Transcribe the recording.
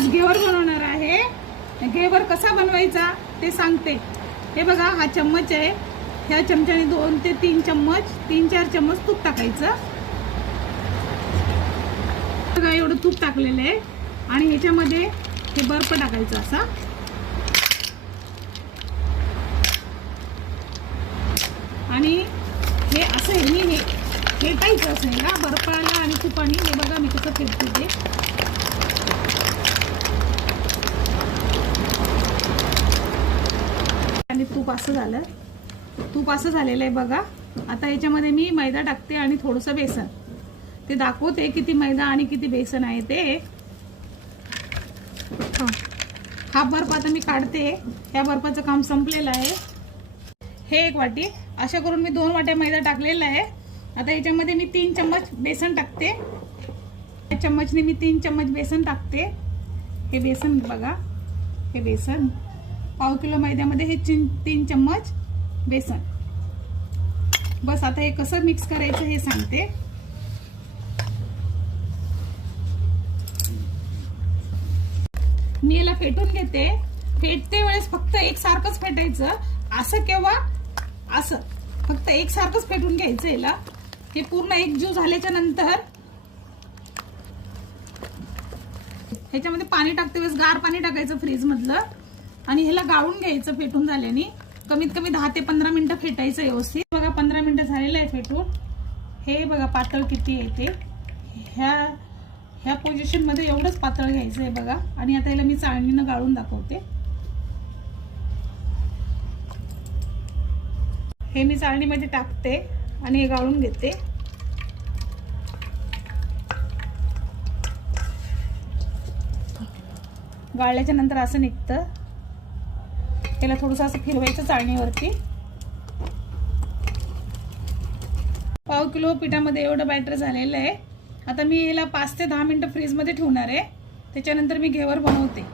आज घेवर बनवणार आहे। घेवर कसा बनवायचा ते सांगते। हे बघा, हा चम्मच आहे, ह्या चमच्याने 2 ते 3 चम्मच 3-4 चम्मच तूप टाकायचं। बघा, एवढं तूप टाकलेलं आहे आणि ह्याच्यामध्ये हे बर्फ टाकायचं असा। आणि हे असं आहे, हे फेटायचं असं आहे ना बर्फाला आणि तुपाने। हे बघा मी कसं फेटते ते। आणि तूप असं झालं, तूप असं झालेलं आहे बघा। आता याच्यामध्ये मी मैदा टाकते आणि थोडंसं बेसन। ते दाखवते किती मैदा आणि किती बेसन आहे ते। हा बर्फ आता मी काढते। या बर्फाचं काम संपलेलं आहे। हे 1 वाटी, अशा करून मी 2 वाट्या मैदा टाकलेला आहे। आता याच्यामध्ये मी 3 चम्मच बेसन टाकते। या चम्मचने मी 3 चम्मच बेसन टाकते। हे बेसन बघा, हे बेसन पाव किलो मैद्यामध्ये हे 3 चम्मच बेसन। बस आता हे कसं मिक्स करायचं हे सांगते। मी याला फेटून घेते। फेटते वेळेस फक्त एकसारखंच फेटायचं, असं किंवा असं, फक्त एकसारखंच फेटून घ्यायचं याला। हे पूर्ण एकजीव झाल्याच्या नंतर ह्याच्यामध्ये पाणी टाकते वेळेस गार पाणी टाकायचं फ्रीज मधलं आणि ह्याला गाळून घ्यायचं। फेटून झाल्याने कमीत कमी 10 ते 15 मिनिटं फेटायचं व्यवस्थित। बघा 15 मिनिटं झालेलं आहे फेटून। हे बघा पातळ किती आहे ते। ह्या पोझिशन मध्ये एवढंच पातळ घ्यायचं आहे बघा। आणि आता याला मी चाळणीनं गाळून दाखवते। हे मी चाळणीमध्ये टाकते आणि हे गाळून घेते। गाळल्याच्या नंतर असं निघतं। त्याला थोडंसं असं फिरवायचं चाळणीवरती। पाव किलो पिठामध्ये एवढं बॅटर झालेलं आहे। आता मी याला 5 ते 10 मिनिटं फ्रीजमध्ये ठेवणार आहे। त्याच्यानंतर मी घेवर बनवते।